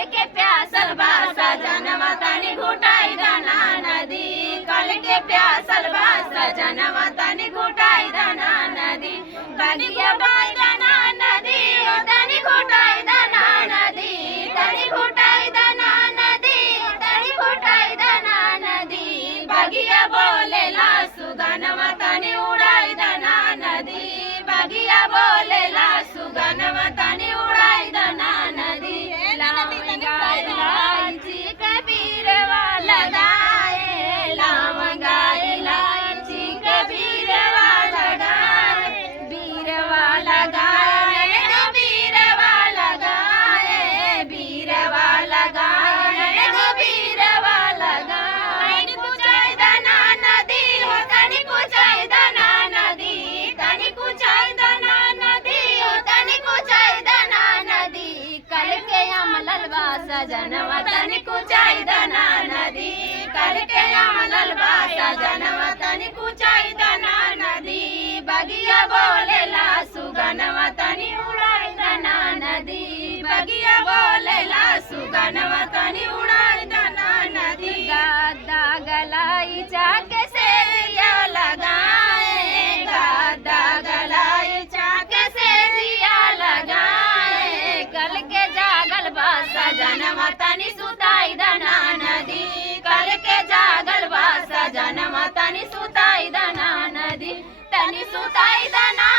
कल के प्यासल बा सजनवा तनी घुटाई दाना नदी कल के प्यासल बा सजनवा तनी घुटाई दाना नदी बगिया बाई दाना नदी तनी घुटाई दाना नदी तनी घुटाई दाना नदी तनी घुटाई दाना नदी बगिया बोलेला सुगनवा तनी उड़ाई दाना नदी बगिया बोलेला सुगनवा तनी उड़ाई दाना नदी इलायची कबीर वाला गाए लवंगा इलायची कबीर वाला गाए बीर वाला गाए बीर वाला गाए बीर वाला गाए बीर वाला गाए कुचाई दाना नदी हो तनी कुचाई दाना नदी तनी कुचाई दाना नदी हो तनी कुचाई दाना नदी कल के अमलल बा सजनवा तनी कुचाई दाना नदी कल के अमलल बा सजनवा तनी कुचाई दाना नदी बगिया बोलेला सुगनवा तनी उड़ाई दाना नदी बगिया बोलेला सुगनवा तनी उड़ाई दाना नदी गद्दा गलाई चाके से दिया लगाए गद्दा गलाई चाके से दिया लगाए कल के जागल बा सजनवा तनी सुताई दाना नदी कल के जागल बा सजनवा तनी सुताई दाना नदी तनी सुताई दाना